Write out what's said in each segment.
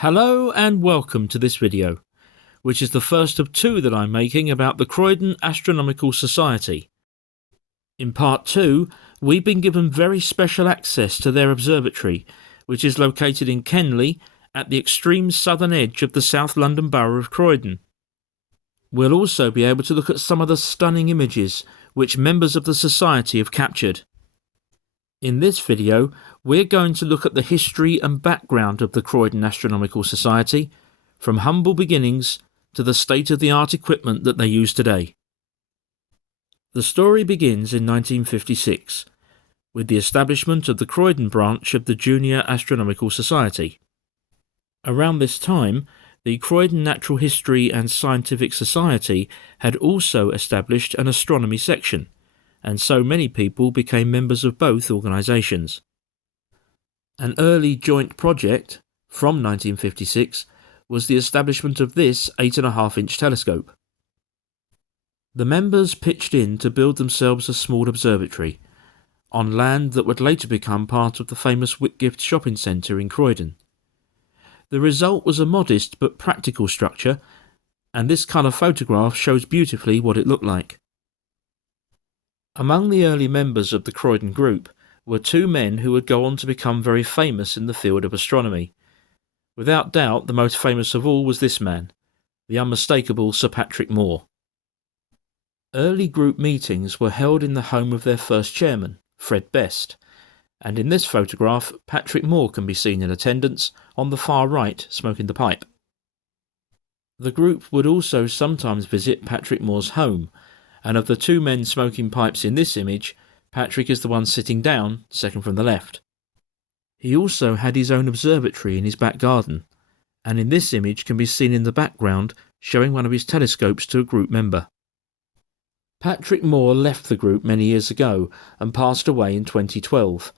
Hello and welcome to this video, which is the first of two that I'm making about the Croydon Astronomical Society. In part 2, we've been given very special access to their observatory, which is located in Kenley at the extreme southern edge of the South London borough of Croydon. We'll also be able to look at some of the stunning images which members of the Society have captured. In this video, we're going to look at the history and background of the Croydon Astronomical Society, from humble beginnings to the state-of-the-art equipment that they use today. The story begins in 1956, with the establishment of the Croydon branch of the Junior Astronomical Society. Around this time, the Croydon Natural History and Scientific Society had also established an astronomy section, and so many people became members of both organisations. An early joint project, from 1956, was the establishment of this 8.5-inch telescope. The members pitched in to build themselves a small observatory, on land that would later become part of the famous Whitgift shopping centre in Croydon. The result was a modest but practical structure, and this colour photograph shows beautifully what it looked like. Among the early members of the Croydon group were two men who would go on to become very famous in the field of astronomy. Without doubt, the most famous of all was this man, the unmistakable Sir Patrick Moore. Early group meetings were held in the home of their first chairman, Fred Best, and in this photograph Patrick Moore can be seen in attendance on the far right, smoking the pipe. The group would also sometimes visit Patrick Moore's home, and of the two men smoking pipes in this image, Patrick is the one sitting down, second from the left. He also had his own observatory in his back garden, and in this image can be seen in the background showing one of his telescopes to a group member. Patrick Moore left the group many years ago and passed away in 2012,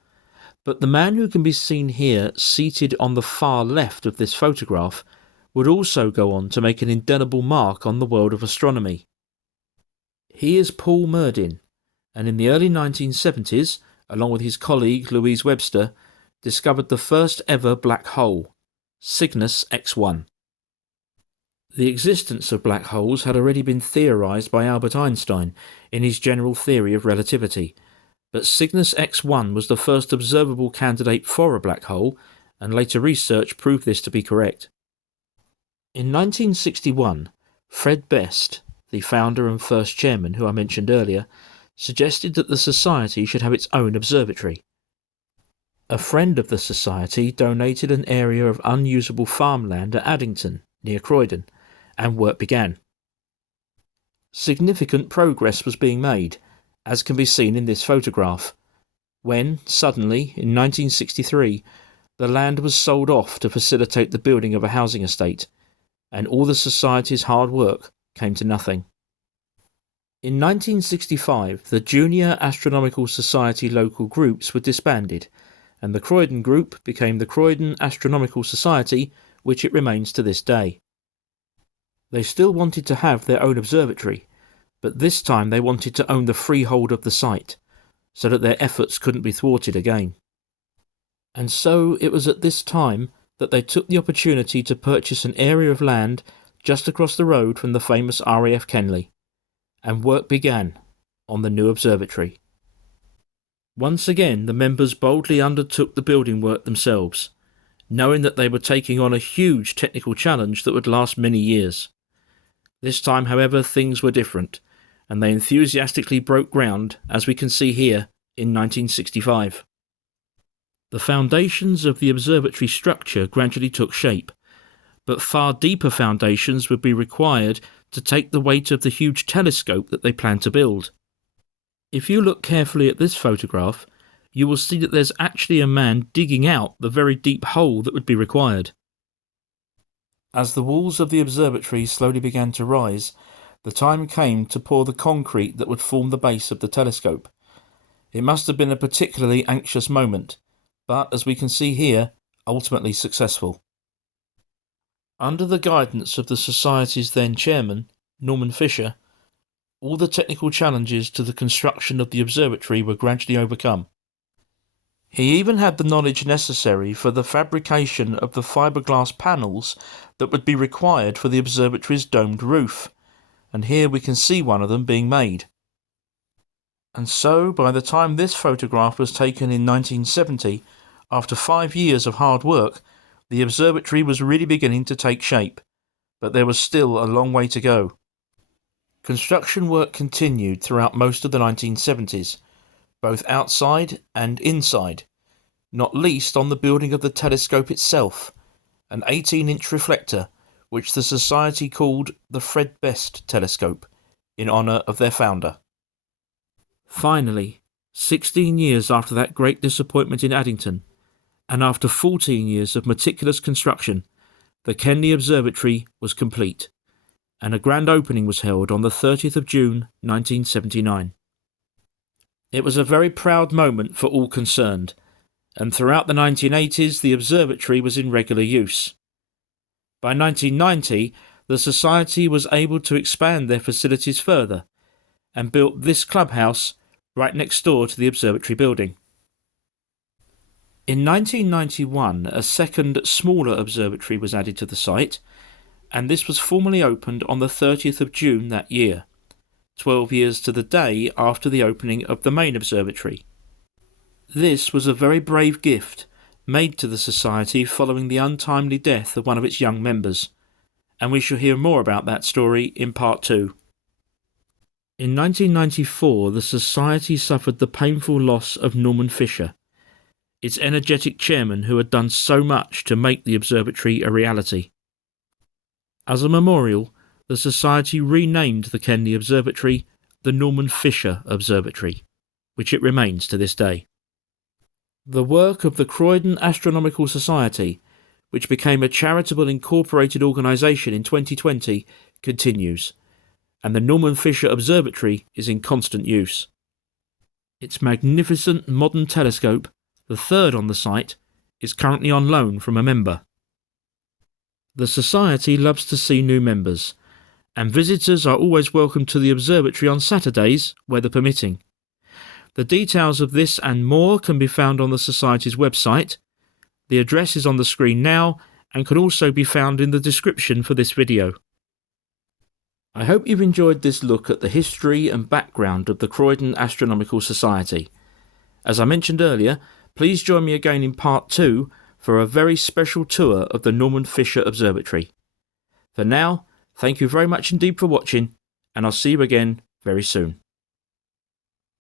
but the man who can be seen here seated on the far left of this photograph would also go on to make an indelible mark on the world of astronomy. He is Paul Murdin, and in the early 1970s, along with his colleague Louise Webster, discovered the first ever black hole, Cygnus X1. The existence of black holes had already been theorised by Albert Einstein in his general theory of relativity, but Cygnus X1 was the first observable candidate for a black hole, and later research proved this to be correct. In 1961, Fred Best, the founder and first chairman who I mentioned earlier, suggested that the Society should have its own observatory. A friend of the Society donated an area of unusable farmland at Addington, near Croydon, and work began. Significant progress was being made, as can be seen in this photograph, when, suddenly, in 1963, the land was sold off to facilitate the building of a housing estate, and all the Society's hard work came to nothing. In 1965, the Junior Astronomical Society local groups were disbanded, and the Croydon Group became the Croydon Astronomical Society, which it remains to this day. They still wanted to have their own observatory, but this time they wanted to own the freehold of the site, so that their efforts couldn't be thwarted again. And so it was at this time that they took the opportunity to purchase an area of land just across the road from the famous RAF Kenley, and work began on the new observatory. Once again, the members boldly undertook the building work themselves, knowing that they were taking on a huge technical challenge that would last many years. This time, however, things were different, and they enthusiastically broke ground, as we can see here, in 1965. The foundations of the observatory structure gradually took shape, but far deeper foundations would be required to take the weight of the huge telescope that they planned to build. If you look carefully at this photograph, you will see that there's actually a man digging out the very deep hole that would be required. As the walls of the observatory slowly began to rise, the time came to pour the concrete that would form the base of the telescope. It must have been a particularly anxious moment, but, as we can see here, ultimately successful. Under the guidance of the Society's then chairman, Norman Fisher, all the technical challenges to the construction of the observatory were gradually overcome. He even had the knowledge necessary for the fabrication of the fiberglass panels that would be required for the observatory's domed roof, and here we can see one of them being made. And so, by the time this photograph was taken in 1970, after 5 years of hard work, the observatory was really beginning to take shape, but there was still a long way to go. Construction work continued throughout most of the 1970s, both outside and inside, not least on the building of the telescope itself, an 18-inch reflector which the Society called the Fred Best Telescope, in honour of their founder. Finally, 16 years after that great disappointment in Addington, and after 14 years of meticulous construction, the Kenley Observatory was complete, and a grand opening was held on the 30th of June 1979. It was a very proud moment for all concerned, and throughout the 1980s the observatory was in regular use. By 1990, the Society was able to expand their facilities further, and built this clubhouse right next door to the observatory building. In 1991, a second, smaller observatory was added to the site, and this was formally opened on the 30th of June that year, 12 years to the day after the opening of the main observatory. This was a very brave gift made to the Society following the untimely death of one of its young members, and we shall hear more about that story in part 2. In 1994, the Society suffered the painful loss of Norman Fisher, its energetic chairman who had done so much to make the observatory a reality. As a memorial, the Society renamed the Kenley Observatory the Norman Fisher Observatory, which it remains to this day. The work of the Croydon Astronomical Society, which became a charitable incorporated organisation in 2020, continues, and the Norman Fisher Observatory is in constant use. Its magnificent modern telescope, the third on the site, is currently on loan from a member. The Society loves to see new members, and visitors are always welcome to the observatory on Saturdays, weather permitting. The details of this and more can be found on the Society's website. The address is on the screen now and can also be found in the description for this video. I hope you've enjoyed this look at the history and background of the Croydon Astronomical Society. As I mentioned earlier, please join me again in part 2 for a very special tour of the Norman Fisher Observatory. For now, thank you very much indeed for watching, and I'll see you again very soon.